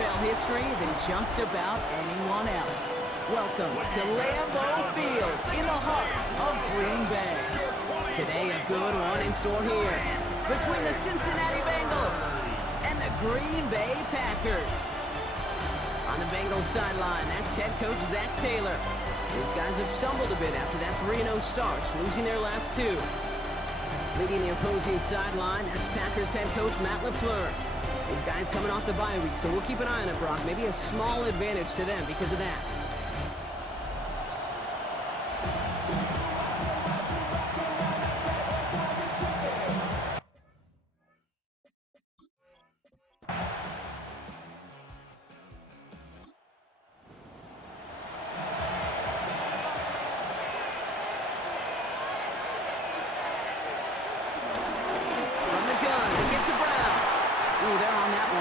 NFL history than just about anyone else. Welcome to Lambeau Field in the heart of Green Bay. Today, a good one in store here between the Cincinnati Bengals and the Green Bay Packers. On the Bengals sideline, that's head coach Zach Taylor. These guys have stumbled a bit after that 3-0 start, losing their last two. Leading the opposing sideline, that's Packers head coach Matt LaFleur. These guys coming off the bye week, so we'll keep an eye on it, Brock. Maybe a small advantage to them because of that.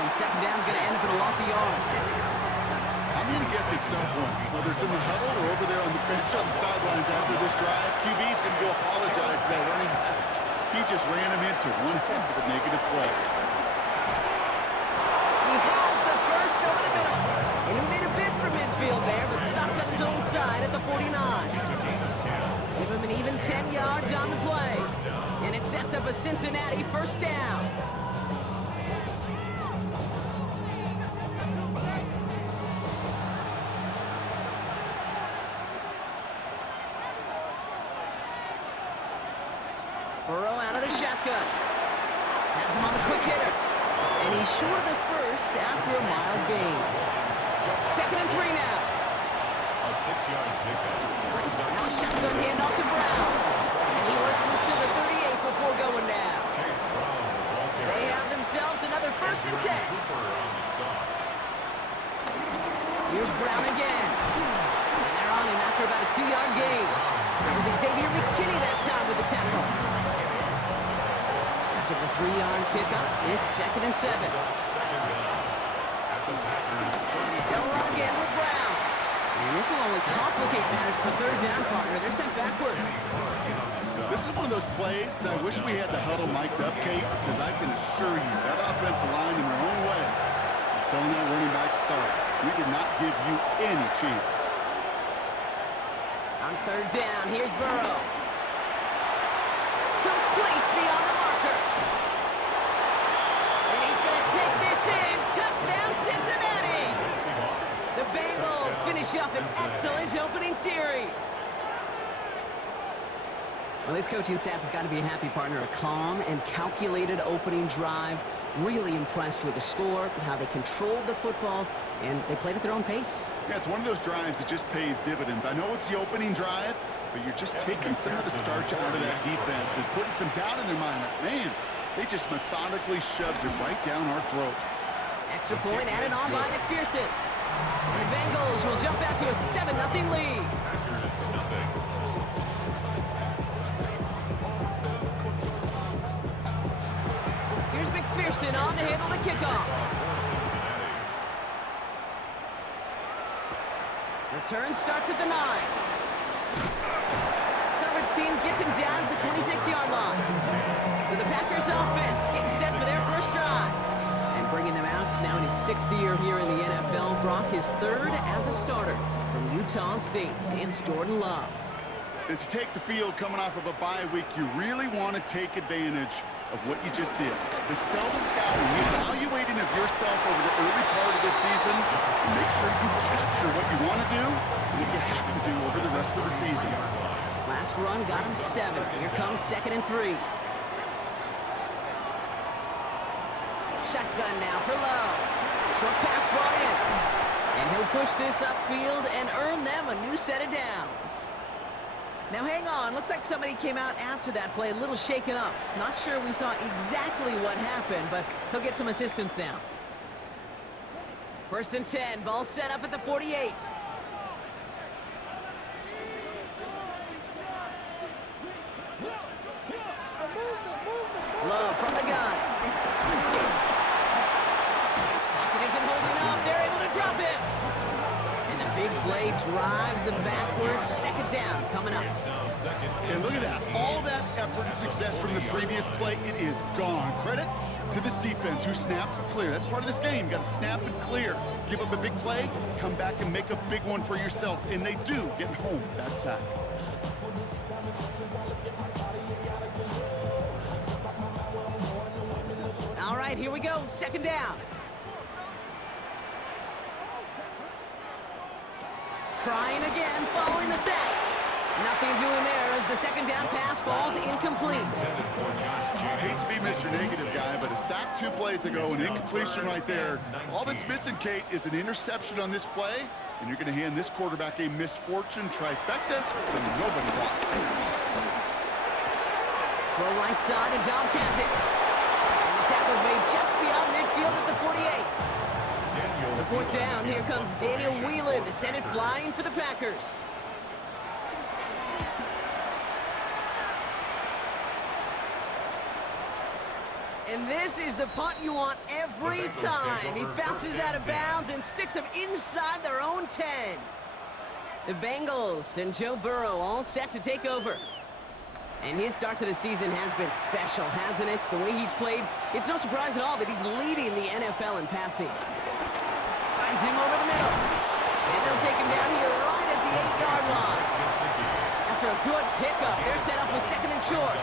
Second down's going to end up in a loss of yards. I'm going to guess at some point, whether it's in the huddle or over there on the bench on the sidelines after this drive, QB's going to go apologize to that running back. He just ran him into one heck of a negative play. He has the first over the middle. And he made a bid for midfield there, but stopped on his own side at the 49. Give him an even 10 yards on the play. And it sets up a Cincinnati first down. Burrow out of the shotgun. Has him on the quick hitter. And he's short of the first after a mild gain. 2nd and 3 now. A 6-yard pickup. Now a shotgun handoff to Brown. And he works this to the 38 before going down. They have themselves another 1st and 10. Here's Brown again. And they're on him after about a 2-yard gain. It was Xavier McKinney that time with the tackle. After the 3-yard pickup, it's 2nd and 7. They'll run again with Brown. And this will only complicate matters for 3rd down, partner. They're sent backwards. This is one of those plays that I wish we had the huddle mic'd up, Kate, because I can assure you that offensive line in their own way is telling that running back, sorry, we did not give you any chance. On 3rd down, here's Burrow. Complete beyond the marker. And he's going to take this in. Touchdown, Cincinnati. The Bengals finish off an excellent opening series. Well, this coaching staff has got to be a happy partner. A calm and calculated opening drive. Really impressed with the score, how they controlled the football, and they played at their own pace. Yeah, it's one of those drives that just pays dividends. I know it's the opening drive, but you're just taking some of the starch out of that defense and putting some doubt in their mind. Like, man, they just methodically shoved it right down our throat. Extra point added on by McPherson. And the Bengals will jump out to a 7-0 lead. Here's McPherson on to handle the kickoff. Return starts at the 9. Coverage team gets him down to the 26-yard line. So the Packers offense getting set for their first drive. And bringing them out now in his 6th year here in the NFL. Brock is 3rd as a starter from Utah State. It's Jordan Love. As you take the field coming off of a bye week, you really want to take advantage of what you just did. The self-scouting, the evaluating of yourself over the early part of the season. Make sure you capture what you want to do and what you have to do over the rest of the season. Last run got him 7. Here comes 2nd and 3. Shotgun now for Love. Short pass brought in. And he'll push this upfield and earn them a new set of downs. Now hang on, looks like somebody came out after that play a little shaken up. Not sure we saw exactly what happened, but he'll get some assistance now. 1st and 10, ball set up at the 48. Love from the gun. Pocket isn't holding up, they're able to drop it. And the big play drives them backwards. 2nd down coming up. And look at that. All that effort and success from the previous play, it is gone. Credit to this defense who snapped and clear. That's part of this game. You got to snap and clear. Give up a big play, come back and make a big one for yourself. And they do get home with that sack. All right, here we go. Second down. Trying again, following the sack. Nothing doing there as the second down pass falls incomplete. I hate to be Mr. Negative guy, but a sack 2 plays ago, an incompletion right there. All that's missing, Kate, is an interception on this play, and you're going to hand this quarterback a misfortune trifecta that nobody wants. Throw right side, and Dobbs has it. And the tackle's made just beyond midfield at the 48. So fourth down, here comes Daniel Whelan to send it flying for the Packers. And this is the punt you want every time. He bounces out of bounds and sticks them inside their own 10. The Bengals and Joe Burrow all set to take over. And his start to the season has been special, hasn't it? The way he's played, it's no surprise at all that he's leading the NFL in passing. Finds him over the middle. And they'll take him down here right at the 8-yard line. After a good pickup, they're set up with second and short.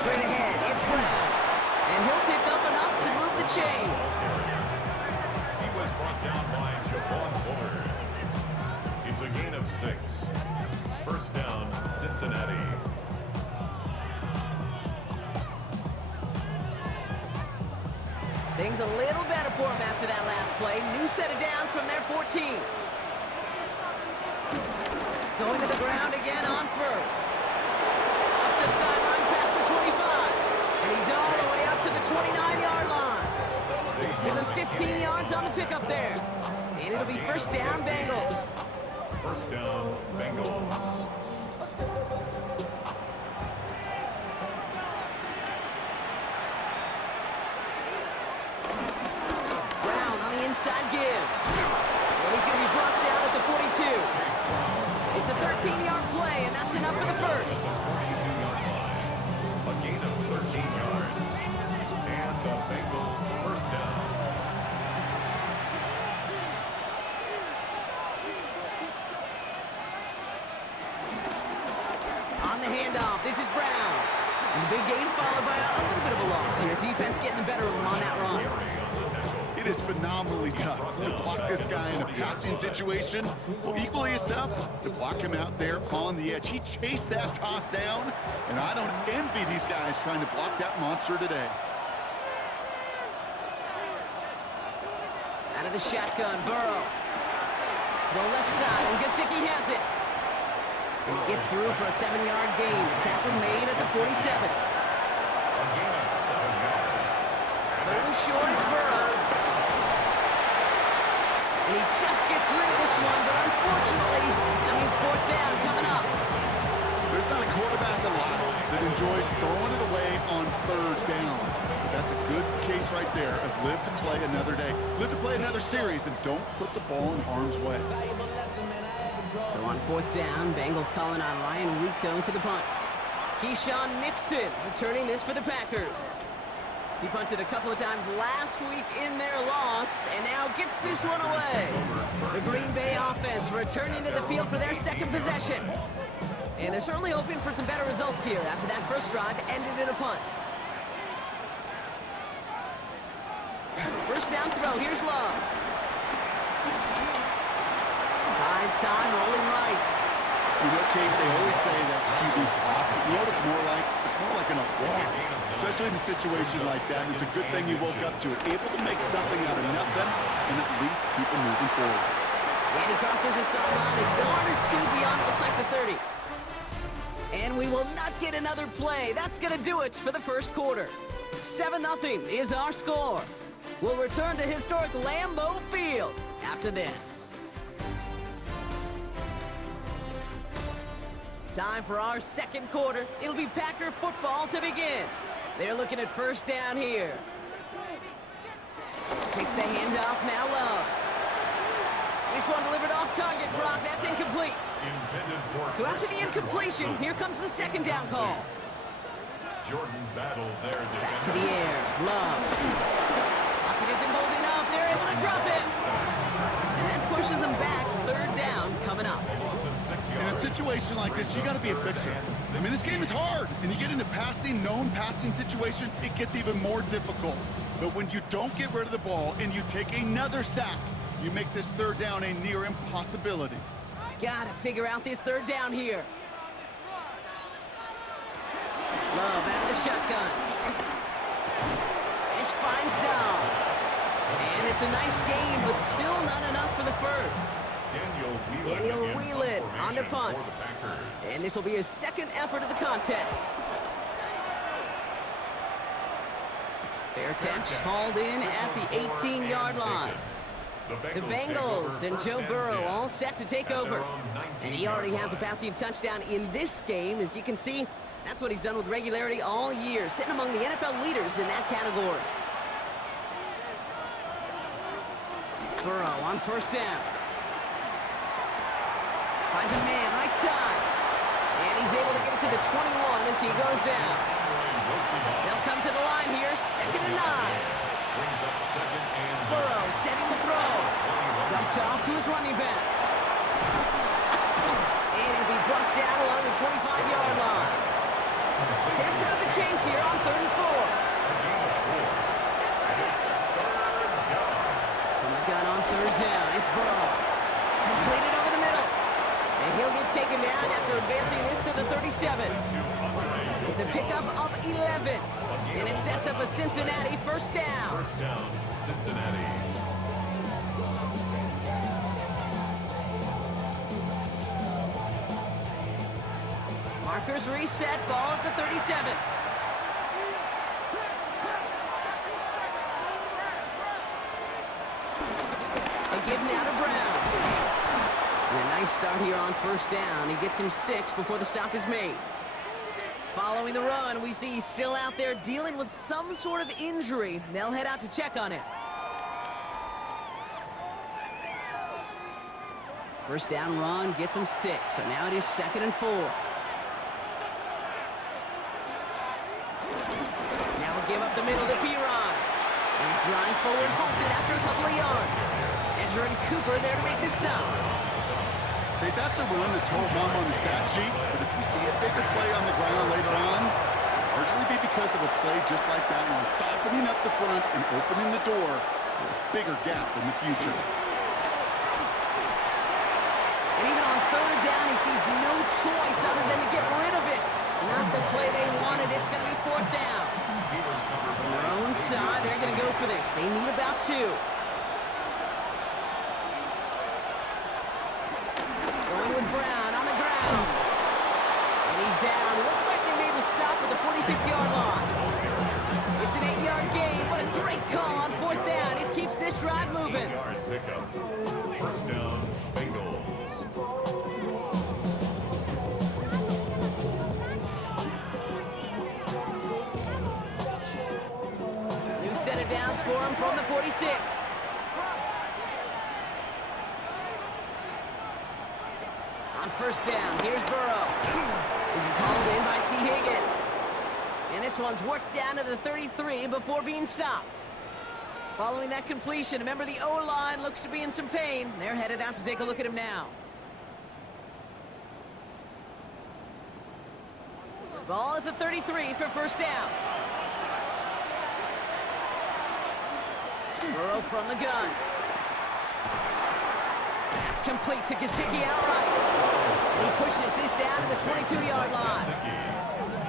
Straight ahead, it's Brown. And he'll pick up enough to move the chains. He was brought down by Javon Bullard. It's a gain of 6. First down, Cincinnati. Things a little better for him after that last play. New set of downs from their 14. Going to the ground again on first. Up the sideline past the 25. And he's all the way up to the 29-yard line. Give him 15 yards on the pickup there. And it'll be first down, Bengals. First down, Bengals. Inside give. And he's going to be brought down at the 42. It's a 13-yard play, and that's enough for the first. A gain of 13 yards. And the Bengals first down. On the handoff, this is Brown. And the big gain followed by a little bit of a loss here. Defense getting the better of him on that run. It is phenomenally tough to block this guy in a passing situation. Well, equally as tough to block him out there on the edge. He chased that toss down, and I don't envy these guys trying to block that monster today. Out of the shotgun, Burrow. The left side, and Gesicki has it. And he gets through for a 7-yard gain. The tackle made at the 47. A gain of 7 yards. Third and short, it's Burrow. And he just gets rid of this one, but unfortunately, that means fourth down coming up. There's not a quarterback alive that enjoys throwing it away on third down. But that's a good case right there of live to play another day. Live to play another series, and don't put the ball in harm's way. So on fourth down, Bengals calling on Ryan Rico for the punt. Keyshawn Nixon returning this for the Packers. He punted a couple of times last week in their loss, and now gets this one away. The Green Bay offense returning to the field for their second possession. And they're certainly hoping for some better results here after that first drive ended in a punt. First down throw, here's Love. Buys time, rolling right. You know, Kate, they always say that QB clock. You know what it's more like? It's more like an alarm. Especially in a situation like that. And it's a good thing you woke up to it. Able to make something out of nothing and at least keep it moving forward. And he crosses the sideline, a yard or two beyond, it looks like the 30. And we will not get another play. That's going to do it for the first quarter. 7-0 is our score. We'll return to historic Lambeau Field after this. Time for our second quarter. It'll be Packer football to begin. They're looking at first down here. Takes the handoff, now Love. This one delivered off target, Brock. That's incomplete. So after the incompletion, here comes the second down call. Jordan battled their Back defense. to the air. Love. Pocket isn't holding up. They're able to drop him. And that pushes them back. Third down coming up. A loss of 6 In a yards. situation like this, you got to be a fixer. I mean, this game is hard, and you get into known passing situations, it gets even more difficult. But when you don't get rid of the ball and you take another sack, you make this third down a near impossibility. Gotta figure out this third down here. Love out of the shotgun. This finds Dobbs. And it's a nice game, but still not enough for the first. Daniel Whelan on the punt. And this will be his second effort of the contest. Fair catch hauled in at the 18-yard line. The Bengals and Joe Burrow all set to take over. And he already has a passing touchdown in this game. As you can see, that's what he's done with regularity all year, sitting among the NFL leaders in that category. Burrow on first down. Finds a man right side. And he's able to get it to the 21 as he goes down. They'll come to the line here, 2nd and 9. Brings up 2nd and 9. Burrow setting the throw. Dumped off to his running back. And he'll be brought down along the 25-yard line. Chance to move the chains here on 3rd and 4. From the gun on 3rd down, it's Burrow. Completed over the middle. And he'll get taken down after advancing this to the 37. It's a pickup of 11. And it sets up a Cincinnati first down. First down, Cincinnati. Markers reset, ball at the 37. A give now to Brown. And a nice start here on first down. He gets him 6 before the stop is made. Following the run, we see he's still out there dealing with some sort of injury. They'll head out to check on it. First down run gets him 6, so now it is 2nd and 4. Now we'll give up the middle to Piron. And he's drive forward, halted after a couple of yards. Edgerrin Cooper there to make the stop. Hey, that's a run that's hold on the stat sheet, but if you see a bigger play on the ground later on, largely be because of a play just like that one, softening up the front and opening the door for a bigger gap in the future. And even on 3rd down, he sees no choice other than to get rid of it. Not the play they wanted. It's going to be 4th down. From their own side, they're going to go for this. They need about 2. Going with Brown on the ground. And he's down. Looks like they made the stop at the 46-yard line. It's an 8-yard gain. What a great call on 4th down. It keeps this drive moving. 8-yard pickup. First down, Bengals. New set of downs for him from the 46. On first down, here's Burrow. This is hauled in by T. Higgins. And this one's worked down to the 33 before being stopped. Following that completion, remember the O-line looks to be in some pain. They're headed out to take a look at him now. Ball at the 33 for first down. Burrow from the gun. That's complete to Gesicki outright. And he pushes this down to the 22-yard line.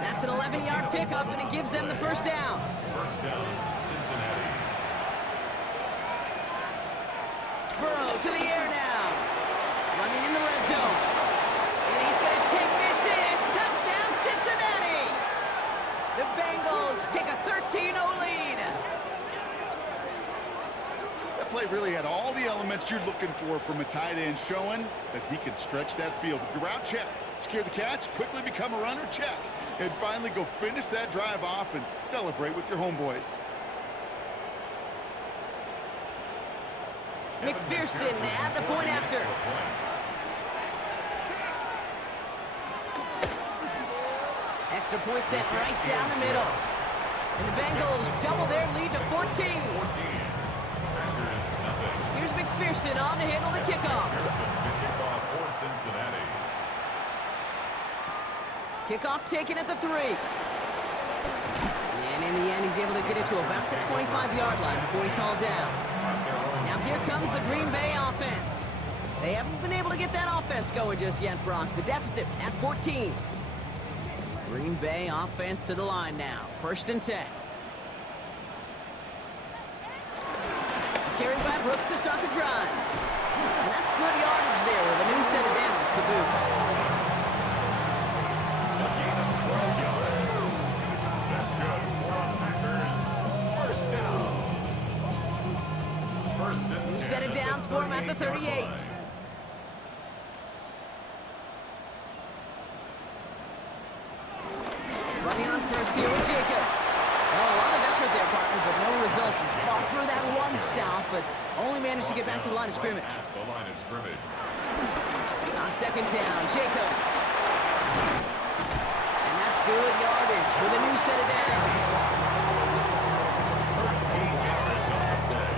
That's an 11-yard pickup, and it gives them the first down. First down, Cincinnati. Burrow to the air now. Running in the red zone. And he's going to take this in. Touchdown, Cincinnati. The Bengals take a 13-0 lead. That play really had all the elements you're looking for from a tight end, showing that he can stretch that field. With the route, check. Secure the catch, quickly become a runner, check. And finally go finish that drive off and celebrate with your homeboys. McPherson at the point after. extra point sent right down the middle. And the Bengals double their lead to 14. 14. Packers, nothing. Here's McPherson on to handle the kickoff. McPherson, the kickoff for Cincinnati. Kickoff taken at the 3. And in the end, he's able to get it to about the 25-yard line before he's hauled down. Now here comes the Green Bay offense. They haven't been able to get that offense going just yet, Brock. The deficit at 14. Green Bay offense to the line now. 1st and 10. Carried by Brooks to start the drive. And that's good yardage there with a new set of downs to boot. A gain of 12 yards. That's good for the Packers. 1st down. 1st and 10. New set of downs for him at the 38. Running on first here with Jacobs. Well, a lot of effort there, partner, but no results. He fought through that one stop, but only managed to get back to the line of scrimmage. At the line of scrimmage. On 2nd down, Jacobs. And that's good yardage with a new set of downs. 13 yards on the play.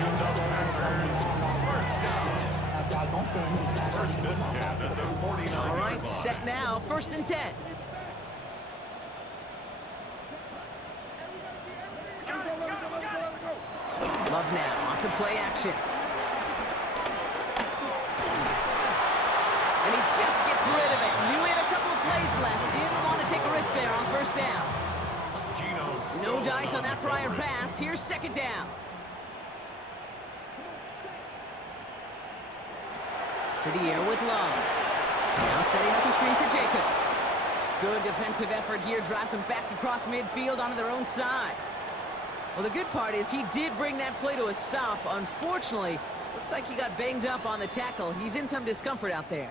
And the Packers, 1st down. 1st and 10 at the 49-yard line. All right, set now, 1st and 10. Love now, off the play action. And he just gets rid of it. Knew he had a couple of plays left. Didn't want to take a risk there on 1st down. No dice on that prior pass. Here's 2nd down. To the air with Love. Now setting up the screen for Jacobs. Good defensive effort here. Drives them back across midfield onto their own side. Well, the good part is he did bring that play to a stop. Unfortunately, looks like he got banged up on the tackle. He's in some discomfort out there.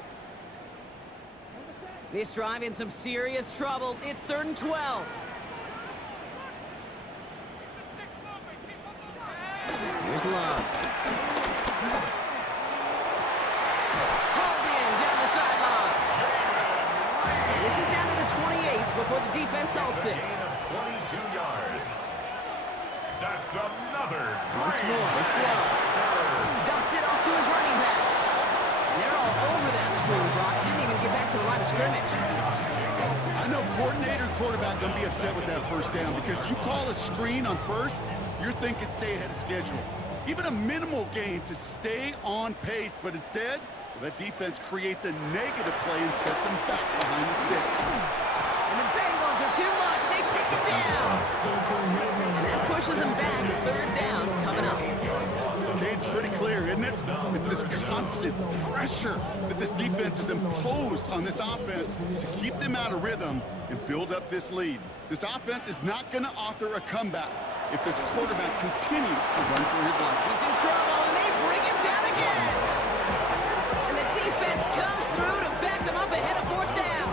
This drive in some serious trouble. It's 3rd and 12. Here's Love. Hauled in down the sideline. And this is down to the 28 before the defense halts it. Gain of 22 yards. That's another. Once more, it's Love. Dumps it off to his running back. And they're all over that screen, Brock. Didn't even get back to the line of scrimmage. I know coordinator and quarterback going to be upset with that 1st down because you call a screen on 1st, you're thinking stay ahead of schedule. Even a minimal gain to stay on pace, but instead, well, that defense creates a negative play and sets them back behind the sticks. And the Bengals are too much. They take it down. And that pushes them back. 3rd down coming up. Okay, it's pretty clear, isn't it? It's this constant pressure that this defense has imposed on this offense to keep them out of rhythm and build up this lead. This offense is not going to author a comeback if this quarterback continues to run for his life. He's in trouble, and they bring him down again. And the defense comes through to back them up ahead of 4th down.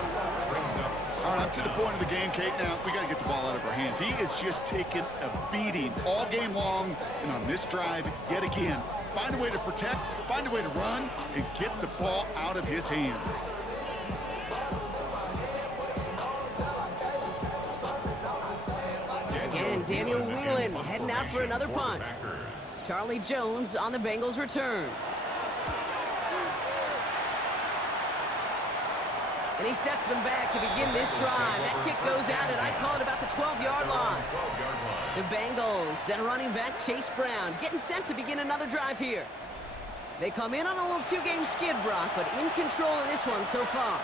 All right, up to the point of the game, Kate. Now, we got to get the ball out of our hands. He is just taking a beating all game long, and on this drive, yet again, find a way to protect, find a way to run, and get the ball out of his hands. Again, Daniel Whelan heading out for another punt. Charlie Jones on the Bengals return. And he sets them back to begin this drive. That kick goes out, and I call it about the 12-yard line. The Bengals, then running back Chase Brown, getting set to begin another drive here. They come in on a little 2-game skid, Brock, but in control of this one so far.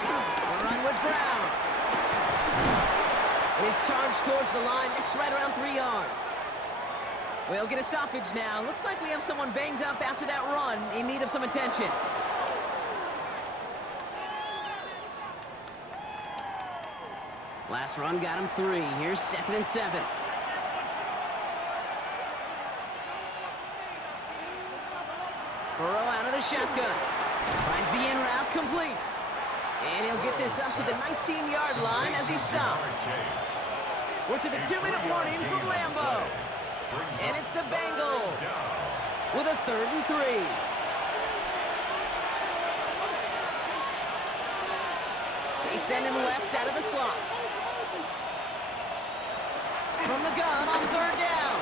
The run with Brown. And his charge towards the line, that's right around 3 yards. We'll get a stoppage now. Looks like we have someone banged up after that run in need of some attention. Last run got him 3. Here's 2nd and 7. Burrow out of the shotgun. Finds the in route complete. And he'll get this up to the 19-yard line as he stops. We're to the 2-minute warning from Lambeau. And it's the Bengals with a 3rd and 3. They send him left out of the slot. From the gun on third down.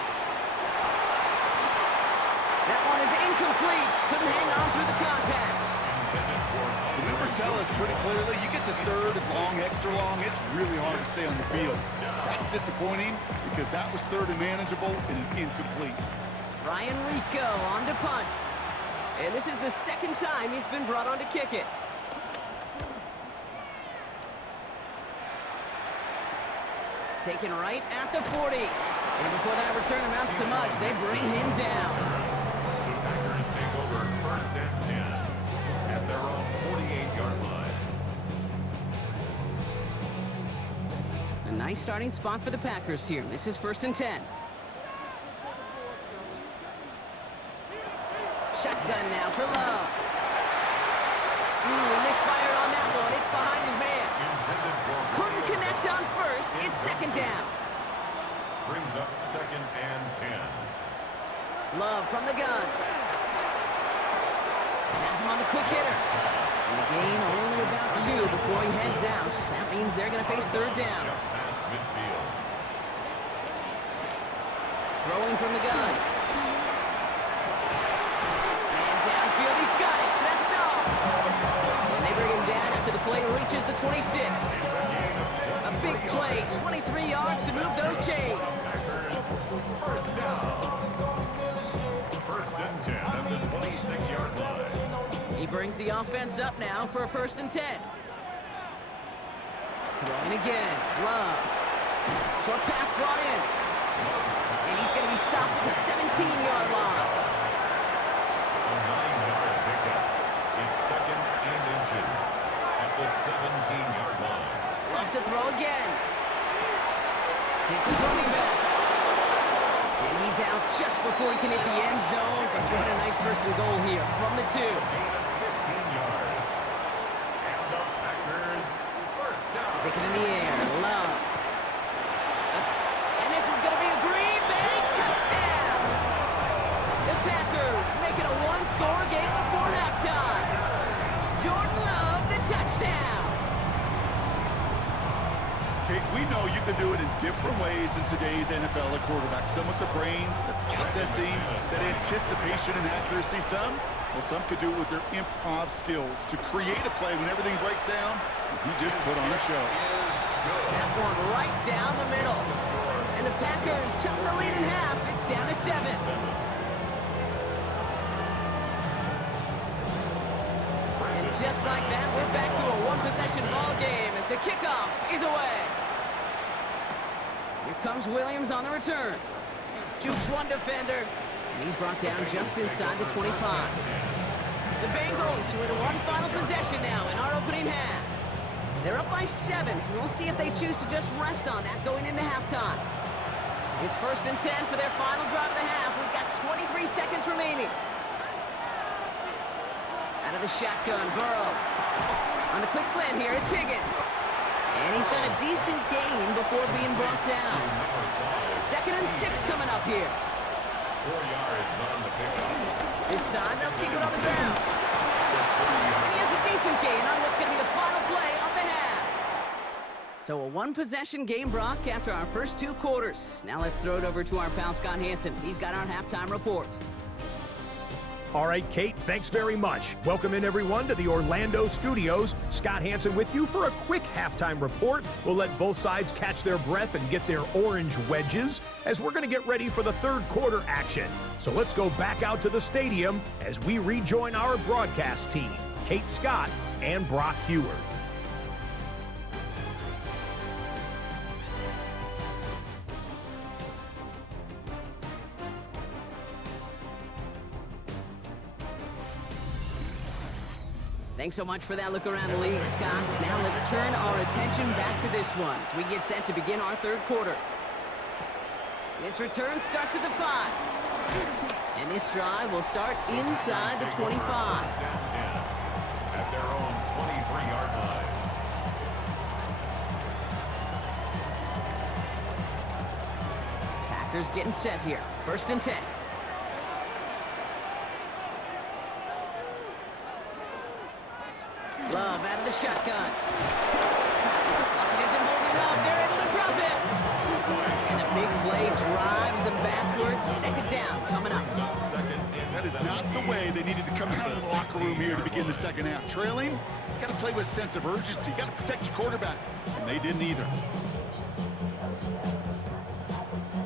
That one is incomplete. Couldn't hang on through the contact. The numbers tell us pretty clearly, you get to third and long, extra long, it's really hard to stay on the field. That's disappointing because that was third and manageable and an incomplete. Ryan Rico on to punt. And this is the second time he's been brought on to kick it. Taken right at the 40. And before that return amounts to much, they bring him down. The Packers take over first and 10 at their own 48-yard line. A nice starting spot for the Packers here. This is first and 10. Shotgun now for Love. He misfired on that one. It's behind his man. Couldn't connect on first. It's second down. Brings up second and 10. Love from the gun. Has him on the quick hitter. And the gain only about 2 before he heads out. That means they're going to face third down. Just past midfield. Throwing from the gun. Man downfield, he's got it. That stops. And they bring him down after the play reaches the 26. A big play, 23 yards to move those chains. First down. First and 10 at the 26-yard line. He brings the offense up now for a first and 10. Throwing again. Love. Short pass brought in. And he's going to be stopped at the 17-yard line. A 9-yard pickup. It's second and inches at the 17-yard line. Loves to throw again. Hits his running back. And he's out just before he can hit the end zone. But what a nice first and goal here from the 2. Gain of 15 yards. And the Packers first down. Stick it in the air. Love. And this is going to be a Green Bay touchdown. The Packers make it a one-score game before halftime. Jordan Love, the touchdown. Kate, we know you can do it in different ways in today's NFL at quarterback. Some with the brains, the processing, that anticipation and accuracy. Some could do it with their improv skills to create a play when everything breaks down. He just put on a show. That one right down the middle. And the Packers chop the lead in half. It's down to 7. And just like that, we're back to a one-possession ball game as the kickoff is away. Here comes Williams on the return. Jukes one defender, and he's brought down just inside the 25. The Bengals with one final possession now in our opening half. They're up by 7. We'll see if they choose to just rest on that going into halftime. It's first and 10 for their final drive of the half. We've got 23 seconds remaining. Out of the shotgun, Burrow. On the quick slant here, it's Higgins. And he's got a decent gain before being brought down. Second and 6 coming up here. 4 yards on the pickup. This time, they'll keep it on the ground. And he has a decent gain on what's going to be the final play of the half. So a one-possession game, Brock, after our first 2 quarters. Now let's throw it over to our pal Scott Hansen. He's got our halftime report. All right, Kate, thanks very much. Welcome in, everyone, to the Orlando studios. Scott Hansen with you for a quick halftime report. We'll let both sides catch their breath and get their orange wedges as we're going to get ready for the third quarter action. So let's go back out to the stadium as we rejoin our broadcast team, Kate Scott and Brock Heward. Thanks so much for that look around the league, Scott. Now let's turn our attention back to this one as we get set to begin our third quarter. This return starts at the 5. And this drive will start inside the 25. At their own 23-yard line. Packers getting set here. First and 10. Love out of the shotgun. of him. And the big play drives them backwards. Second down coming up. That is not the way they needed to come out of the locker room here to begin the second half. Trailing, you got to play with a sense of urgency. You got to protect your quarterback, and they didn't either.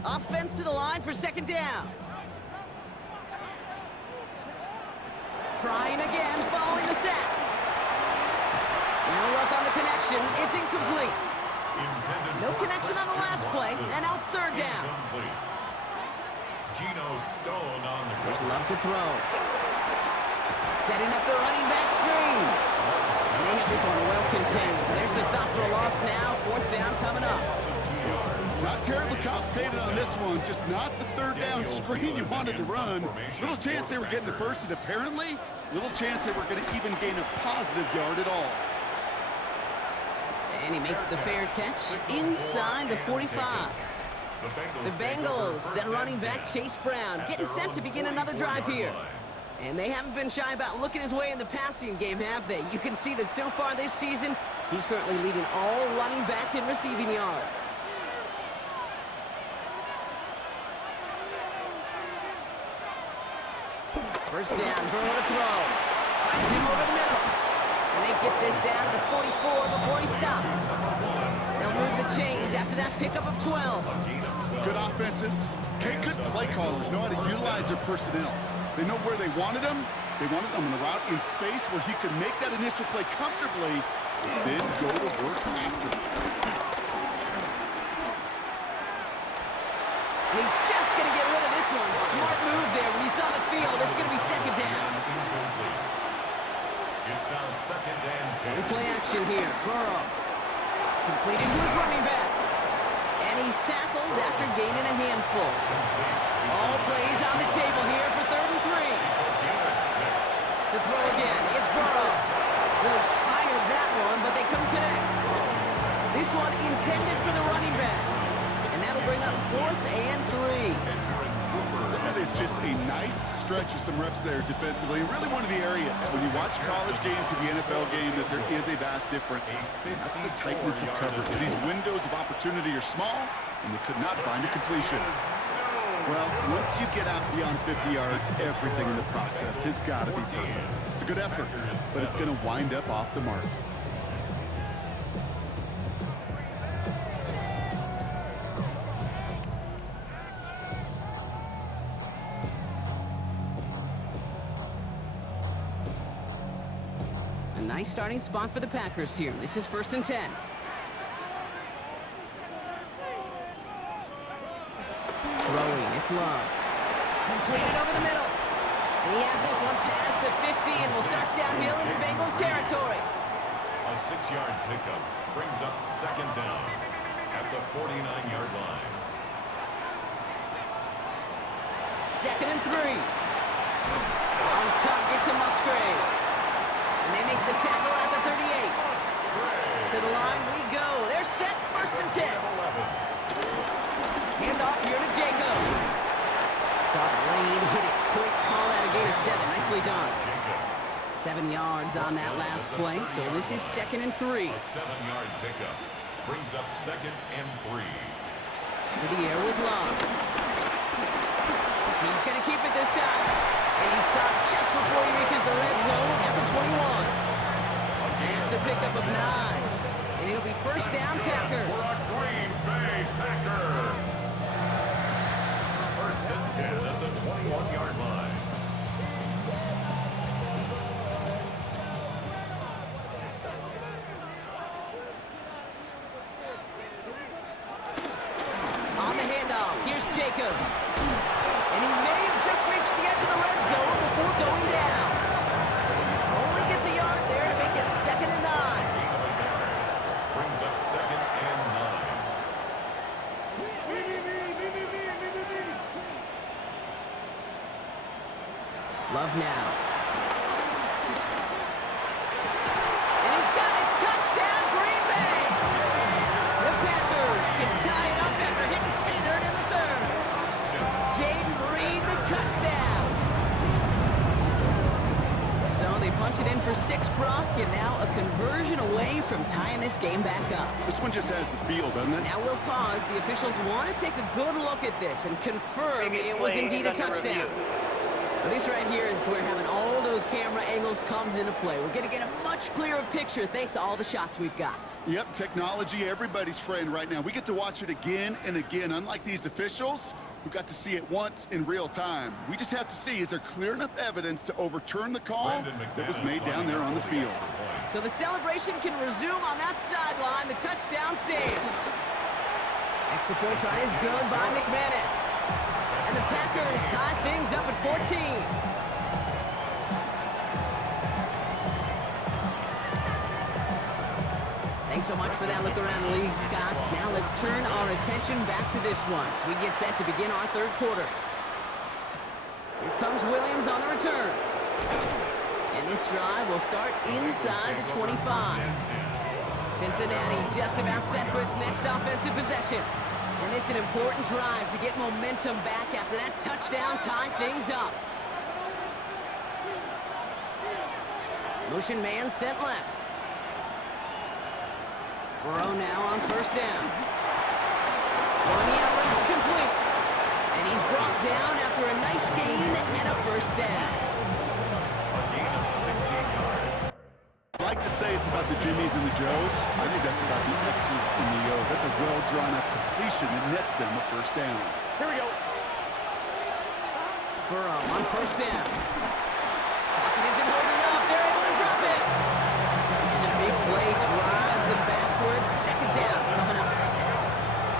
Offense to the line for second down. Trying again, following the sack. No luck on the connection. It's incomplete. No connection on the last play, and now it's third down. There's Love to throw. Setting up the running back screen. And they have this one well contained. There's the stop for a loss now. Fourth down coming up. Not terribly complicated on this one, just not the third down screen you wanted to run. Little chance they were getting the first, and apparently, little chance they were going to even gain a positive yard at all. And he makes the fair catch inside the 45. The Bengals and running back Chase Brown getting set to begin another drive here. And they haven't been shy about looking his way in the passing game, have they? You can see that so far this season, he's currently leading all running backs in receiving yards. First down, Burrow to throw. Finds him over the middle. And they get this down to the 44 before he stopped. They'll move the chains after that pickup of 12. Good offenses. Okay, good play callers know how to utilize their personnel. They know where they wanted them. They wanted them on the route in space where he could make that initial play comfortably, then go to work after. And he's just going to get rid of this one. Smart move there. When you saw the field, it's going to be second down. It's now second and 10. In play action here. Burrow. Completed to his running back. And he's tackled after gaining a handful. All plays on the table here for 3rd and 3. To throw again, it's Burrow. Really fired that one, but they couldn't connect. This one intended for the running back. And that'll bring up 4th and 3. That is just a nice stretch of some reps there defensively. Really one of the areas when you watch college game to the NFL game that there is a vast difference. That's the tightness of coverage. These windows of opportunity are small, and they could not find a completion. Well, once you get out beyond 50 yards, everything in the process has got to be perfect. It's a good effort, but it's going to wind up off the mark. A nice starting spot for the Packers here. This is 1st and 10. Throwing, it's Love. Completed over the middle. And he has this one past the 50 and will start downhill into Bengals territory. A 6-yard pickup brings up second down at the 49-yard line. 2nd and 3. On target to Musgrave. And they make the tackle at the 38. To the line we go. They're set, 1st and 10. Handoff here to Jacobs. Saw the lane, hit it quick, call out a gain of 7. Nicely done. 7 yards on that last play, so this is 2nd and 3. A 7-yard pickup brings up 2nd and 3. To the air with Love. He's going to keep it this time. And he stopped just before he reaches the red zone at the 21. That's a pickup of 9. And it'll be 1st down Packers. Green Bay Packers. 1st and 10 at the 21-yard line. On the handoff, here's Jacobs. And he may have just reached the edge of the red zone before going down. Only gets a yard there to make it 2nd and 9. Brings up 2nd and 9. Love now. And he's got it. Touchdown, Green Bay. The Packers can tie it up after hitting pay dirt in the 3rd. Jaden Reed, the touchdown. So they punch it in for 6, Brock, and now a conversion away from tying this game back up. This one just has the feel, doesn't it? Now we'll pause. The officials want to take a good look at this and confirm it was indeed a touchdown. But this right here is where having all those camera angles comes into play. We're going to get a much clearer picture thanks to all the shots we've got. Yep, technology, everybody's friend right now. We get to watch it again and again, unlike these officials who got to see it once in real time. We just have to see, is there clear enough evidence to overturn the call that was made down there on the field? So the celebration can resume on that sideline. The touchdown stands. Extra point try is good by McManus. And the Packers tie things up at 14. Thanks so much for that look around the league, Scott. Now let's turn our attention back to this one as we get set to begin our third quarter. Here comes Williams on the return. And this drive will start inside the 25. Cincinnati just about set for its next offensive possession. And this is an important drive to get momentum back after that touchdown tied things up. Motion man sent left. Burrow now on first down. Throwing the out route complete. And he's brought down after a nice gain and a first down. A gain of 16 yards. I like to say it's about the Jimmies and the Joes. I think that's about the X's and the O's. That's a well-drawn-up completion that nets them a first down. Here we go. Burrow on first down. Pocket isn't holding up. They're able to drop it. And the big play drives them backwards. Second down coming up.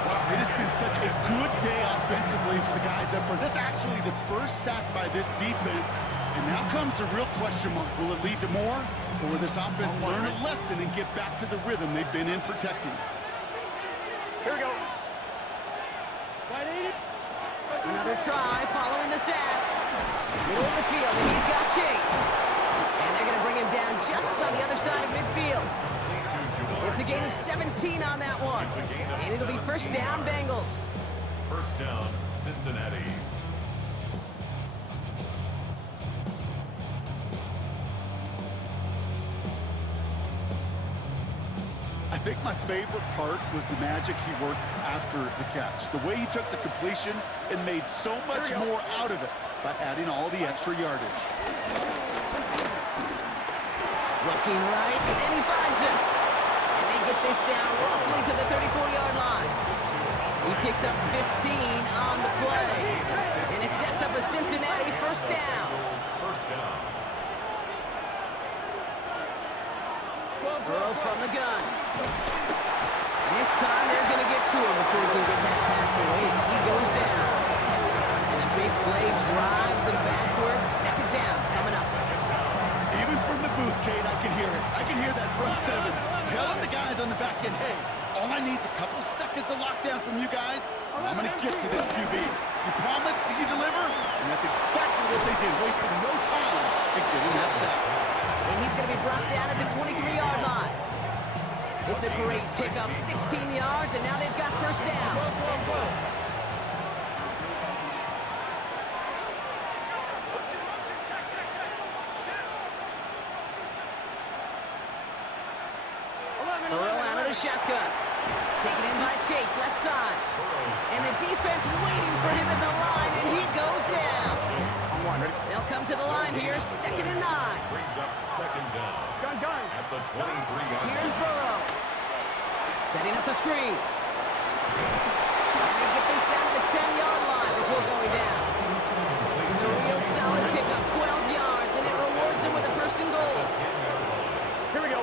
Wow, it has been such a good day offensively for the guys up front. That's actually the first sack by this defense. And now comes the real question mark. Will it lead to more? Or will this offense learn a lesson and get back to the rhythm they've been in protecting? Here we go. Another try following the sack. Middle of the field, and he's got Chase. And they're going to bring him down just on the other side of midfield. It's a gain of 17 on that one. And it'll be first down, Bengals. First down, Cincinnati. I think my favorite part was the magic he worked after the catch. The way he took the completion and made so much more out of it by adding all the extra yardage. Looking right, and he finds him. And they get this down roughly to the 34-yard line. He picks up 15 on the play. And it sets up a Cincinnati first down. First down. Burrow from the gun. And this time they're going to get to him before he can get that pass away as he goes down. And the big play drives them backwards. Second down coming up. Even from the booth, Kate, I can hear it. I can hear that front seven telling the guys on the back end, hey, all I need is a couple seconds of lockdown from you guys, and I'm going to get to this QB. You promise that you deliver? And that's exactly what they did, wasting no time in getting that sack. And he's going to be brought down at the 23-yard line. It's a great pickup, 16 yards, and now they've got first down. Burrow out of the shotgun. Taken in by Chase, left side. And the defense waiting for him at the line, and he goes down. They'll come to the line here, 2nd and 9. Brings up second down. Gun. At the 23-yard Here's Burrow. Setting up the screen. And they get this down to the 10-yard line before going down. It's a real solid pickup, 12 yards, and it rewards him with a first and goal. Here we go.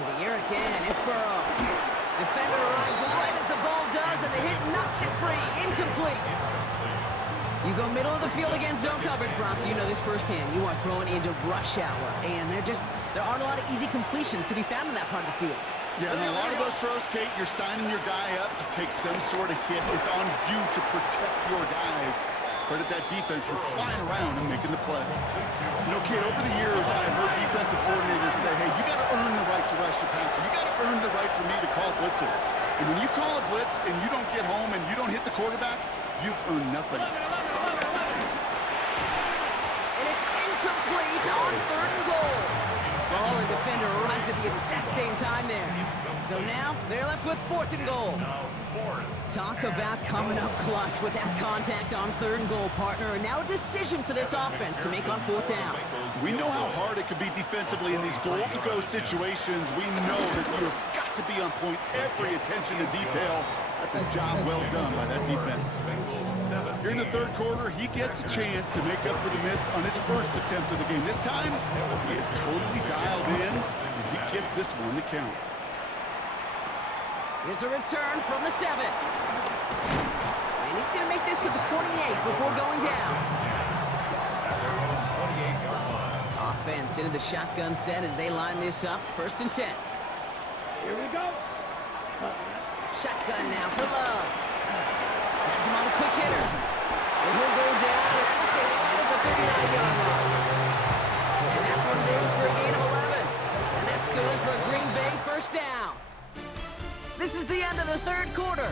To the air again, it's Burrow. Defender arrives right as the ball does, and the hit knocks it free. Incomplete. You go middle of the field against zone coverage, Brock. You know this firsthand. You are throwing into rush hour, and there aren't a lot of easy completions to be found in that part of the field. Yeah, and a lot of those throws, Kate, you're signing your guy up to take some sort of hit. It's on you to protect your guys. Credit that defense for flying around and making the play. You know, Kate, over the years, I've heard defensive coordinators say, hey, you got to earn the right to rush the passer. You got to earn the right for me to call blitzes. And when you call a blitz and you don't get home and you don't hit the quarterback, you've earned nothing. And it's incomplete on 3rd and goal. Ball and defender arrived at the exact same time there. So now they're left with 4th and goal. Talk about coming up clutch with that contact on 3rd and goal, partner. And now a decision for this offense to make on 4th down. We know how hard it can be defensively in these goal-to-go situations. We know that you have got to be on point, every attention to detail. That's a job well done by that defense. Here in the 3rd quarter, he gets a chance to make up for the miss on his first attempt of the game. This time, he is totally dialed in, and he gets this one to count. Here's a return from the 7. And he's going to make this to the 28 before going down. Offense into the shotgun set as they line this up. 1st and 10. Here we go. Shotgun now for Love. Has him on the quick hitter. And he'll go down and we'll say right at the 39-yard line. And that one goes for a gain of 11. And that's good for a Green Bay 1st down. This is the end of the 3rd quarter.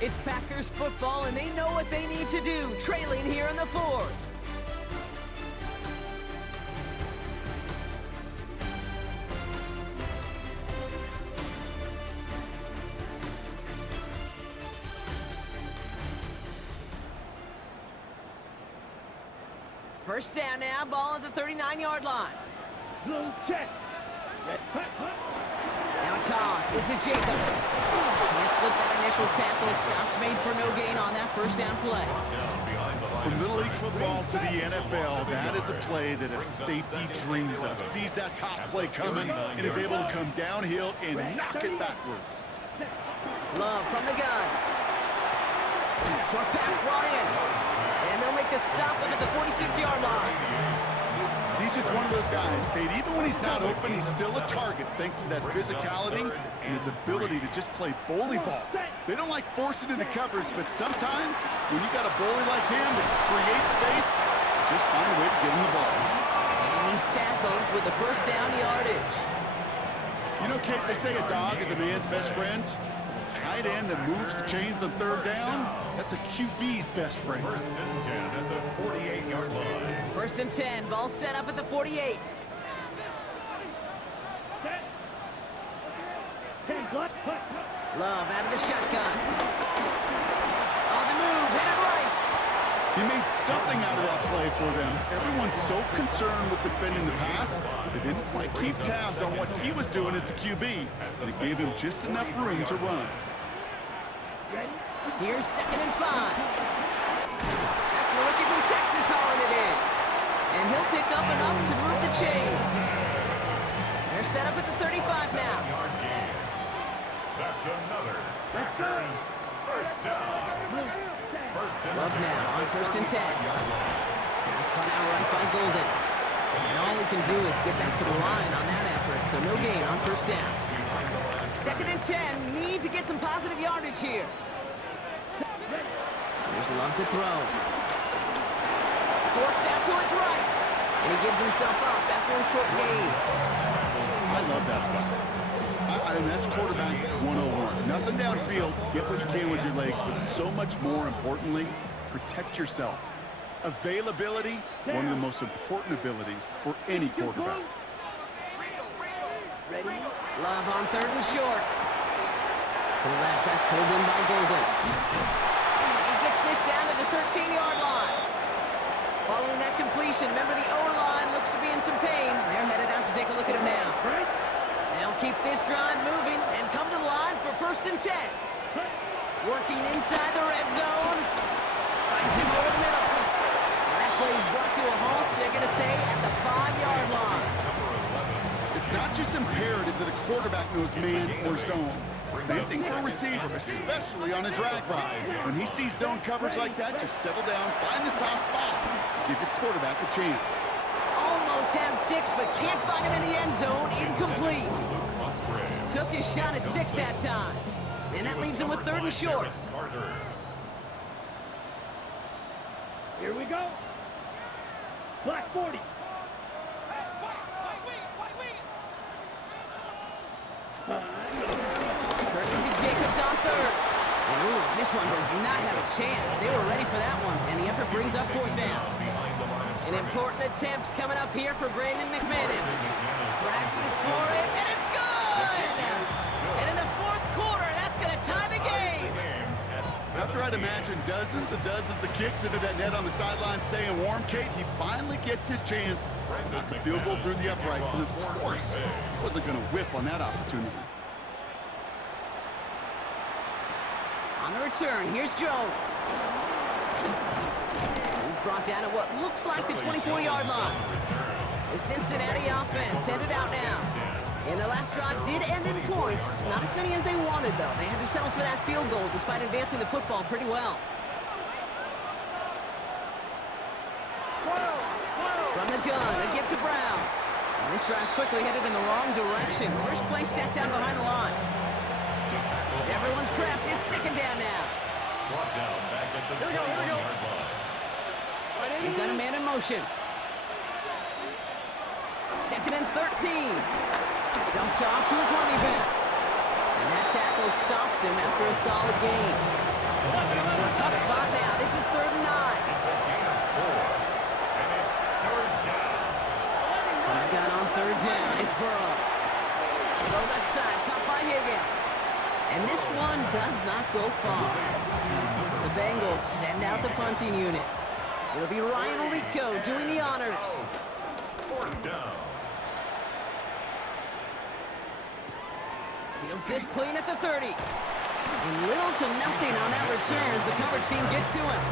It's Packers football, and they know what they need to do, trailing here in the 4th. First down now, ball at the 39-yard line. Blue check. Now a toss. This is Jacobs. Can't slip that initial tackle. Stops made for no gain on that 1st down play. From Little League football to the NFL, that is a play that a safety dreams of. Sees that toss play coming and is able to come downhill and knock it backwards. Love from the gun. Short pass brought in. And they'll make the stop up at the 46-yard line. He's just one of those guys, Kate. Even when he's not open, he's still a target thanks to that physicality and his ability to just play bully ball. They don't like forcing into coverage, but sometimes when you got a bully like him that creates space, just find a way to get him the ball. And he's tackled with the 1st down yardage. You know, Kate, they say a dog is a man's best friend. Tight end that moves the chains on 3rd down, that's a QB's best friend. 1st and 10 at the 48-yard line. 1st and 10, ball set up at the 48. Love out of the shotgun. On the move, headed right. He made something out of that play for them. Everyone's so concerned with defending the pass, they didn't quite keep tabs on what he was doing as a QB, but it gave him just enough room to run. Here's 2nd and 5. That's the rookie from Texas hauling it in. And he'll pick up enough to move the chains. They're set up at the 35 now. That's another Packers 1st down. Love now on 1st and 10. Pass caught out right by Golden. And all we can do is get back to the line on that effort, so no gain on 1st down. 2nd and 10, need to get some positive yardage here. There's Love to throw. Forced out to his right. And he gives himself up after a short gain. I love that play. I mean, that's quarterback 101. Nothing downfield, get what you can with your legs, but so much more importantly, protect yourself. Availability, one of the most important abilities for any quarterback. Love on 3rd and short. To the left, that's pulled in by Golden. He gets this down to the 13-yard line. Following that completion, remember the O-line looks to be in some pain. They're headed out to take a look at him now. They'll keep this drive moving and come to the line for 1st and 10. Working inside the red zone. Finds him over the middle. And that play is brought to a halt, so they're going to say at the 5-yard line. It's not just imperative that a quarterback knows man or zone. Same thing for a receiver, especially on a drag route. When he sees zone coverage like that, just settle down, find the soft spot, give your quarterback a chance. Almost had 6, but can't find him in the end zone. Incomplete. Took his shot at 6 that time. And that leaves him with 3rd and short. Here we go. Black 40. Perkins and Jacobs on 3rd. And ooh, this one does not have a chance. They were ready for that one. And the effort brings up 4th down. An important attempt coming up here for Brandon McManus. Tracking for it, and it's good! And in the fourth quarter, that's going to tie the game. After I'd imagine dozens and dozens of kicks into that net on the sideline staying warm, Kate, he finally gets his chance to knock a field goal through the uprights. And of course, he wasn't going to whiff on that opportunity. On the return, here's Jones. He's brought down at what looks like the 24-yard line. The Cincinnati offense headed out now. And their last drive did end in points. Not as many as they wanted, though. They had to settle for that field goal despite advancing the football pretty well. From the gun, a give to Brown. And this drive's quickly headed in the wrong direction. First play set down behind the line. Everyone's prepped. It's second down now. Here we go. They've got a man in motion. Second and 13. Dumped off to his running back. And that tackle stops him after a solid gain. So a tough spot now. This is 3rd and 9. It's a gain of 4. And it's 3rd down. And they got on 3rd down. It's Burrow. Throw left side, caught by Higgins. And this one does not go far. The Bengals send out the punting unit. It'll be Ryan Rico doing the honors. 4th down. Fields this clean at the 30. And little to nothing on that return as the coverage team gets to him.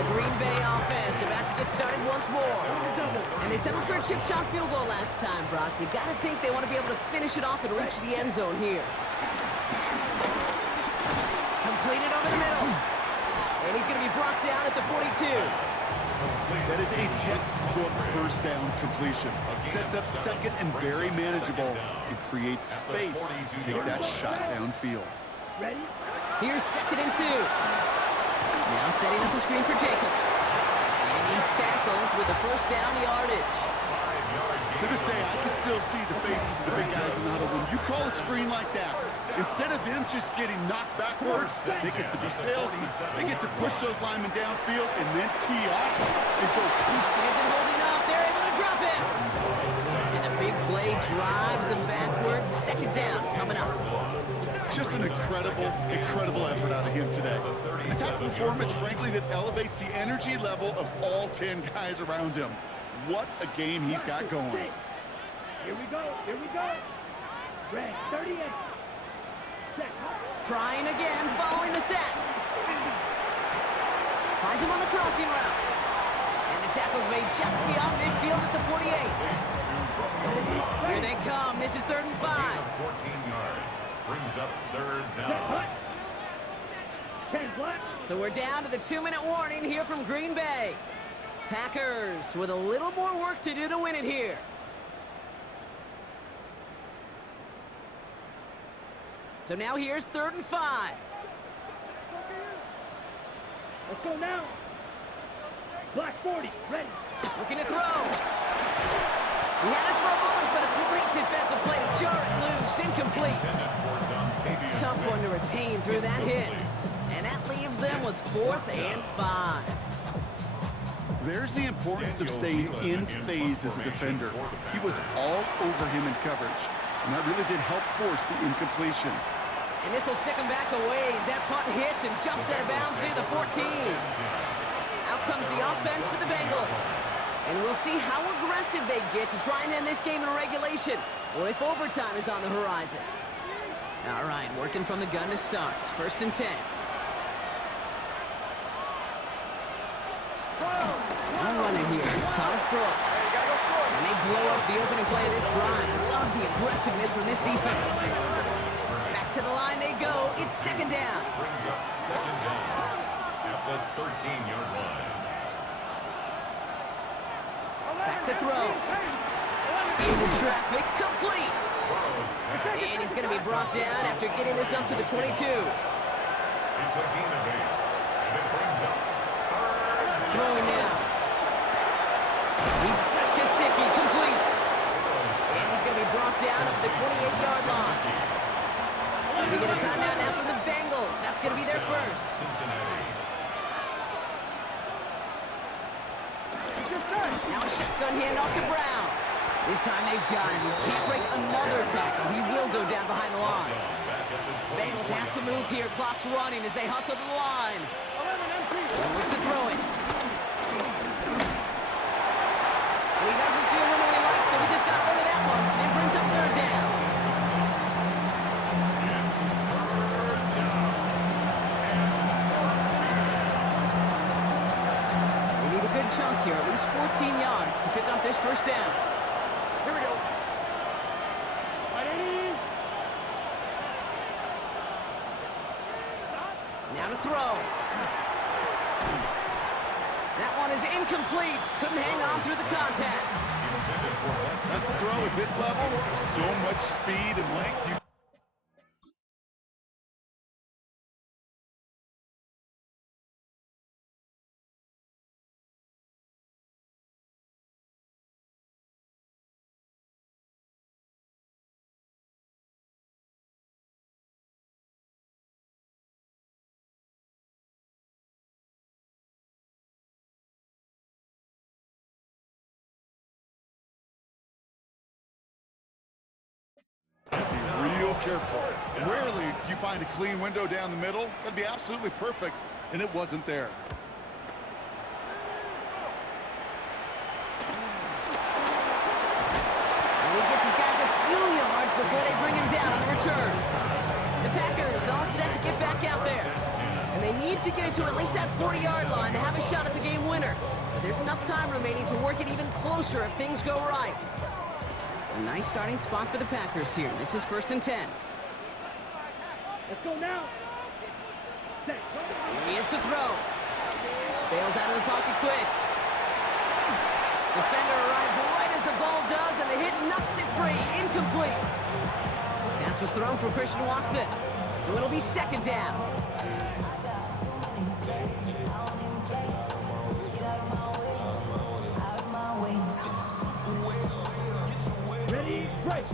The Green Bay offense about to get started once more. And they settled for a chip shot field goal last time, Brock. You gotta think they want to be able to finish it off and reach the end zone here. Completed over the middle. And he's gonna be brought down at the 42. That is a textbook first down completion. Sets up second and very manageable and creates space to take that shot downfield. Ready? Here's 2nd and 2. Now setting up the screen for Jacobs. And he's tackled with the first down yardage. To this day, I can still see the faces of the big guys in the huddle. When you call a screen like that, instead of them just getting knocked backwards, they get to be salesmen. They get to push those linemen downfield and then tee off and go. It isn't holding up. They're able to drop it. And the big play drives them backwards. 2nd down coming up. Just an incredible effort out of him today. The type of performance, frankly, that elevates the energy level of all 10 guys around him. What a game he's got going. Here we go. Red 38. Set. Trying again, following the set. Finds him on the crossing route. And the tackle's made just beyond midfield at the 48. Here they come. This is 3rd and 5. 14 yards. Brings up 3rd down. 10 black. So we're down to the 2-minute warning here from Green Bay. Packers with a little more work to do to win it here. So now here's 3rd and 5. Let's go now. Black 40. Ready. Looking to throw. He had it for a moment, but a great defensive play to jar it loose. Incomplete. Tough one to retain through that hit. And that leaves them with 4th and 5. There's the importance of staying in phase as a defender. He was all over him in coverage, and that really did help force the incompletion. And this will stick him back a ways. That punt hits and jumps out of bounds near the 14. Out comes the offense for the Bengals. And we'll see how aggressive they get to try and end this game in regulation, or if overtime is on the horizon. All right, working from the gun to start. 1st and 10. I'll run it here. It's Thomas Brooks. And they blow up the opening play of this drive. Love the aggressiveness from this defense. Back to the line they go. It's 2nd down. Brings up 2nd down at the 13-yard line. Back to throw. Into traffic. Complete. And he's going to be brought down after getting this up to the 22. It's a gain of 8. And it brings up 3rd down. Throwing now. He's got Gesicki complete. And he's going to be brought down up the 28-yard line. We get a timeout now from the Bengals. That's going to be their first. Cincinnati. your set. Now a shotgun handoff to Brown. This time they've got him. He can't break another tackle. He will go down behind the line. Bengals have to move here. Clock's running as they hustle to the line. 11 empty. They'll look to throw it. And he doesn't see a window he likes, so he just got rid of that one and brings up third down. They need a good chunk here, at least 14 yards to pick up this first down. Here we go. Ready? Now to throw. That one is incomplete. Couldn't hang on through the contact. That's a throw at this level. So much speed and length. Be real careful. Rarely do you find a clean window down the middle. That'd be absolutely perfect, and it wasn't there. And he gets his guys a few yards before they bring him down on the return. The Packers all set to get back out there. And they need to get it to at least that 40-yard line to have a shot at the game winner. But there's enough time remaining to work it even closer if things go right. A nice starting spot for the Packers here. This is 1st and 10. Let's go now. Set. Here he is to throw. Bails out of the pocket quick. Defender arrives right as the ball does, and the hit knocks it free. Incomplete. Pass was thrown for Christian Watson, so it'll be 2nd down. Ready? Break.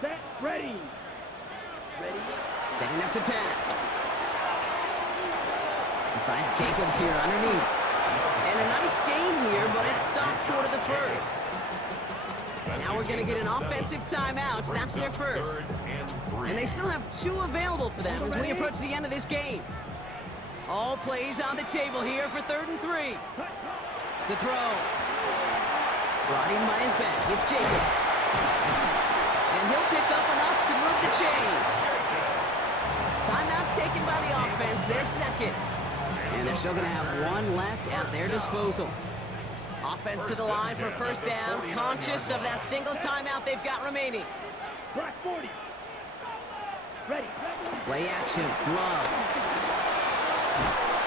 Set. Ready. Ready. Setting up to pass. He finds Jacobs here underneath. And a nice game here, but it stopped short of the first. Now we're going to get an offensive timeout. That's their first. And they still have 2 available for them as we approach the end of this game. All plays on the table here for 3rd and 3. To throw. Brought in by his back. It's Jacobs. And he'll pick up enough to move the chains. Timeout taken by the offense. They're second. And they're still going to have 1 left at their disposal. Offense to the line for 1st down. Conscious of that single timeout they've got remaining. Black 40. Ready. Play action. Love.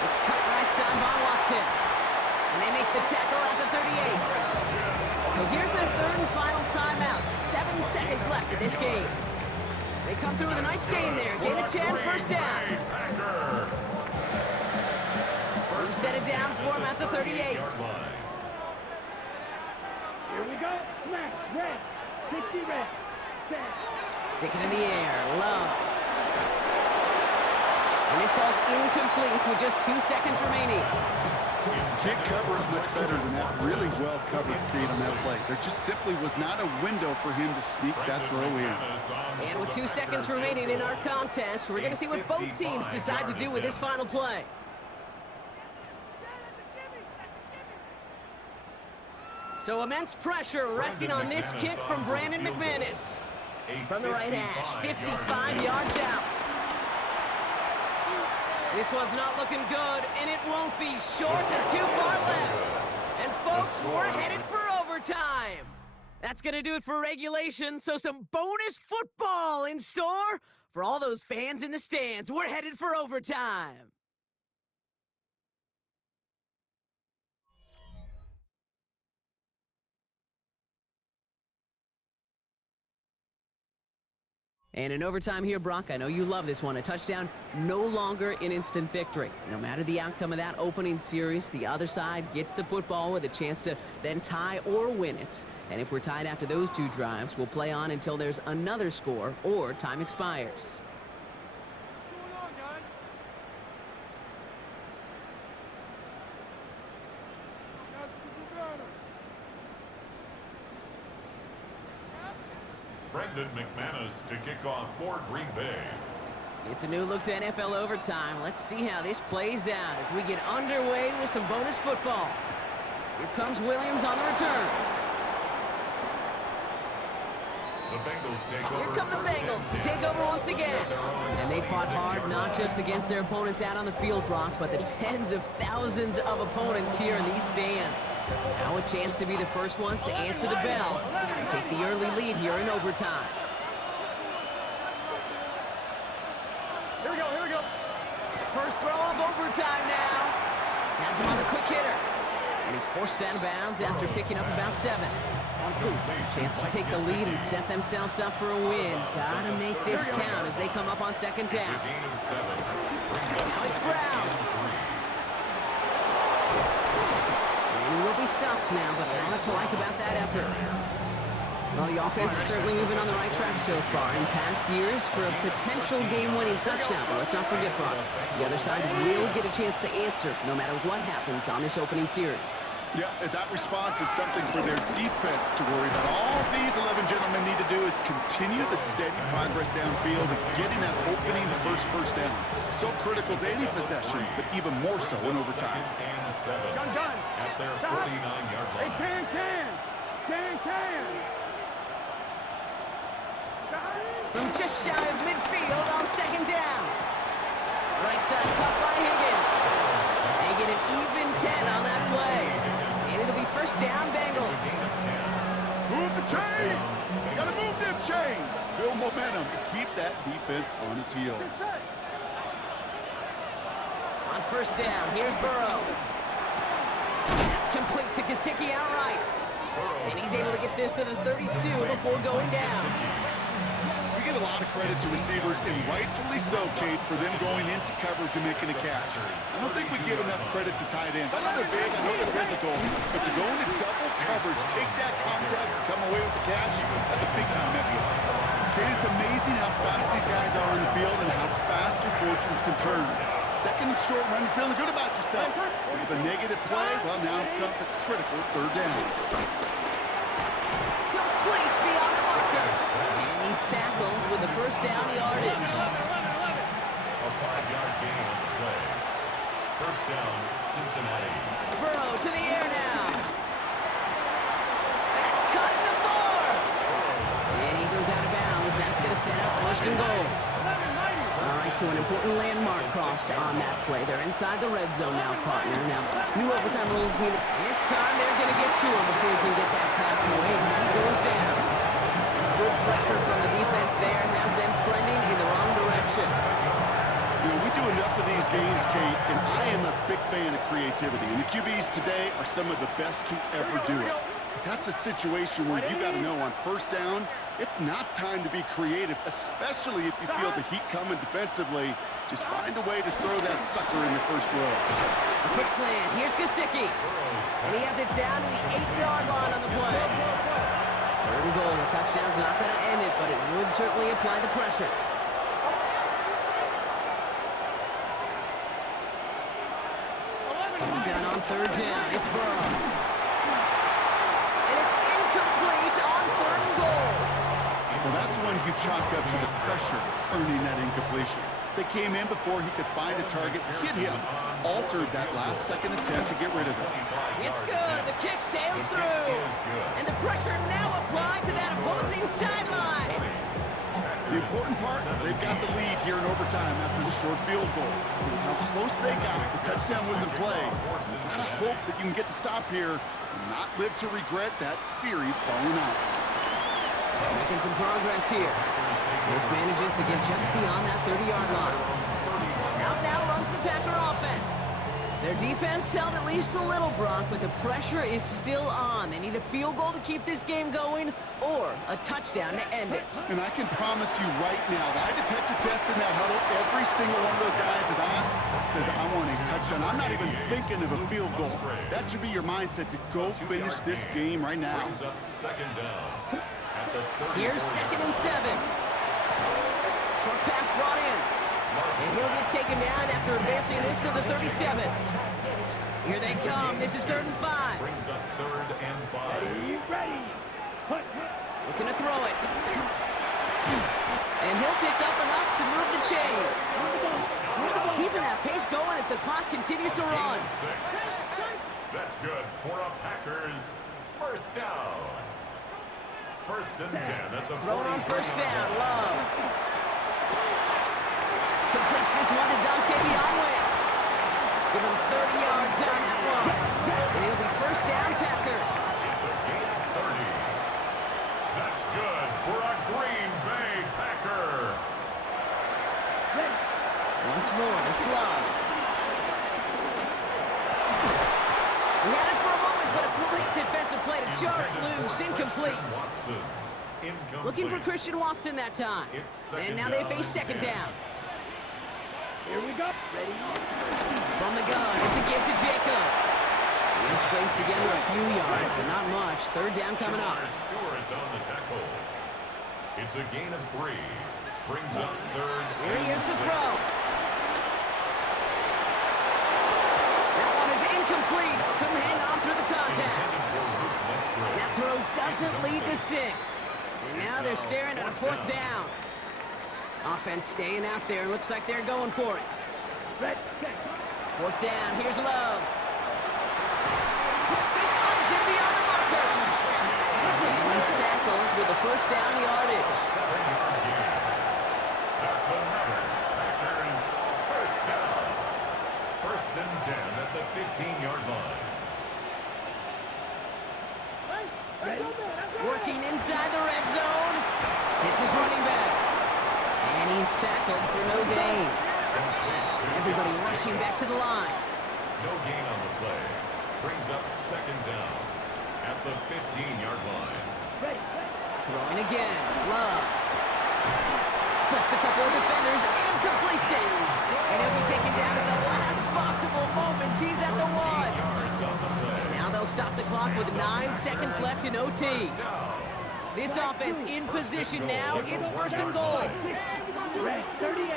It's cut right side by Watson. And they make the tackle at the 38. So here's their 3rd and final timeout. 7 seconds left in this game. They come through with a nice gain there. Gain of 10, 1st down. 3 set of downs for him at the 38. Here we go. Smash. Red. 60 red. Set. Stick it in the air. Love. And this falls incomplete with just 2 seconds remaining. Can't cover it much better than that really well-covered feed on that play. There just simply was not a window for him to sneak that throw in. And with 2 seconds remaining in our contest, we're going to see what both teams decide to do with this final play. So immense pressure resting on this kick from Brandon McManus. From the right hash, 55 yards out. This one's not looking good, and it won't be. Short and too far left. And folks, we're headed for overtime. That's going to do it for regulation, so some bonus football in store for all those fans in the stands. We're headed for overtime. And in overtime here, Brock, I know you love this one. A touchdown, no longer an instant victory. No matter the outcome of that opening series, the other side gets the football with a chance to then tie or win it. And if we're tied after those 2 drives, we'll play on until there's another score or time expires. Brendan McManus to kick off for Green Bay. It's a new look to NFL overtime. Let's see how this plays out as we get underway with some bonus football. Here comes Williams on the return. The Bengals take over. Here come the Bengals to take over once again. And they fought hard not just against their opponents out on the field, Brock, but the tens of thousands of opponents here in these stands. Now a chance to be the first ones to answer the bell and take the early lead here in overtime. Here we go, here we go. First throw of overtime now. Has him on the quick hitter. And he's forced out of bounds after picking up about 7. Chance to take the lead and set themselves up for a win. Gotta make this count as they come up on second down. Now it's Brown. And he will be stopped now, but a lot to like about that effort. Well, the offense is certainly moving on the right track so far in past years for a potential game-winning touchdown. But let's not forget, Brock, the other side will get a chance to answer no matter what happens on this opening series. Yeah, that response is something for their defense to worry about. All these 11 gentlemen need to do is continue the steady progress downfield and getting that opening first down. So critical to any possession, but even more so in overtime. Gun. At their 49-yard line. Hey, can. From just shy of midfield on second down. Right side cut by Higgins. They get an even 10 on that play. And it'll be first down, Bengals. Move the chains! You gotta move them chains! Build momentum to keep that defense on its heels. On first down, here's Burrow. That's complete to Gesicki outright. And he's able to get this to the 32 before going down. We get a lot of credit to receivers, and rightfully so, Kate, for them going into coverage and making a catch. I don't think we give enough credit to tight ends. I know they're big, I know they're physical, but to go into double coverage, take that contact, and come away with the catch, that's a big-time effort. Kate, it's amazing how fast these guys are in the field and how fast your fortunes can turn. Second and short run, you're feeling good about yourself. With a negative play, well, now comes a critical third down. Complete beyond the marker. And he's tackled with the first down yardage. A 5-yard gain on the play. First down, Cincinnati. Burrow to the air now. That's cut at the 4. And he goes out of bounds. That's going to set up first and goal. All right, so an important landmark crossed on that play. They're inside the red zone now, partner. Now, new overtime rules mean that this time they're going to get to him before he can get that pass away as he goes down. Good pressure from the defense there has them trending in the wrong direction. You know, we do enough of these games, Kate, and I am a big fan of creativity. And the QBs today are some of the best to ever do it. That's a situation where you got to know on first down, it's not time to be creative, especially if you feel the heat coming defensively. Just find a way to throw that sucker in the first row. A quick slant. Here's Gesicki. And he has it down to the 8-yard line on the play. Third and goal. A touchdown's not going to end it, but it would certainly apply the pressure. Down on third down. It's Burrow. And it's incomplete on third and goal. Well, that's when you chalk up to the pressure earning that incompletion. They came in before he could find a target, hit him, altered that last-second attempt to get rid of it. It's good. The kick sails through. And the pressure now applied to that opposing sideline. The important part, they've got the lead here in overtime after the short field goal. With how close they got, the touchdown was in play. You gotta hope that you can get the stop here and not live to regret that series stalling out. Making some progress here. This manages to get just beyond that 30-yard line. Out now runs the Packer offense. Their defense held at least a little, Brock, but the pressure is still on. They need a field goal to keep this game going or a touchdown to end it. And I can promise you right now, lie detector test in that huddle, every single one of those guys have asked says, I want a touchdown. I'm not even thinking of a field goal. That should be your mindset to go finish this game right now. Second down. Here's 2nd and 7. Short pass brought in. And he'll get taken down after advancing this to the 37. Here they come. This is 3rd and 5. Brings up 3rd and 5. Ready. Looking to throw it. And he'll pick up enough to move the chains. Keeping that pace going as the clock continues to run. 6. That's good for a Packers first down. 1st and 10 at the Thrown on first down, Love. Completes this one to Dante Beyonwitz. Give him 30 yards on that one. And it'll be first down, Packers. It's a gain of 30. That's good for a Green Bay Packer. Once more, it's Love. We had it for a moment, but a great defensive play to jar it loose. Incomplete. Looking for Christian Watson that time. And now they face second down. Here we go. Ready? From the gun, it's a give to Jacobs. He'll scrape together a few yards, but not much. Third down coming up. Stewart on the tackle. It's a gain of 3. Brings up 3rd. Here he is to throw. That one is incomplete. Couldn't hang on through the contact. That throw doesn't lead to 6. And now they're staring at a 4th down. Offense staying out there. Looks like they're going for it. 4th down. Here's Love. He finds him beyond the marker. And he's tackled with a first down yardage. That's another Packers first down. 1st and 10 at the 15-yard line. Working inside the red zone. It's his running back. And he's tackled for no gain. Everybody rushing back to the line. No gain on the play. Brings up 2nd down at the 15-yard line. Throwing again. Love. Splits a couple of defenders and completes it. And he'll be taken down at the last possible moment. He's at the 1. Yards on the play. Now they'll stop the clock with 9 seconds left in OT. This offense in position now. It's 1st and goal. Red, 38.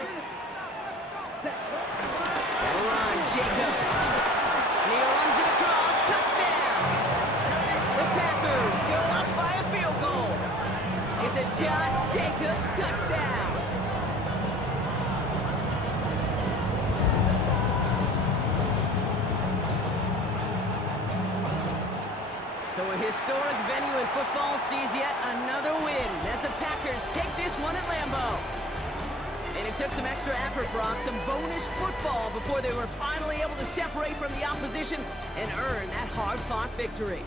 They'll run, Jacobs. And he runs it across. Touchdown! The Packers go up by a field goal. It's a Josh Jacobs touchdown. So a historic venue in football sees yet another win as the Packers take this one at Lambeau. And it took some extra effort, Brock, some bonus football before they were finally able to separate from the opposition and earn that hard-fought victory.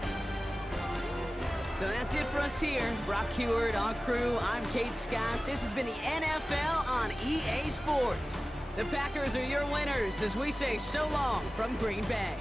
So that's it for us here. Brock Heward, our crew, I'm Kate Scott. This has been the NFL on EA Sports. The Packers are your winners as we say so long from Green Bay.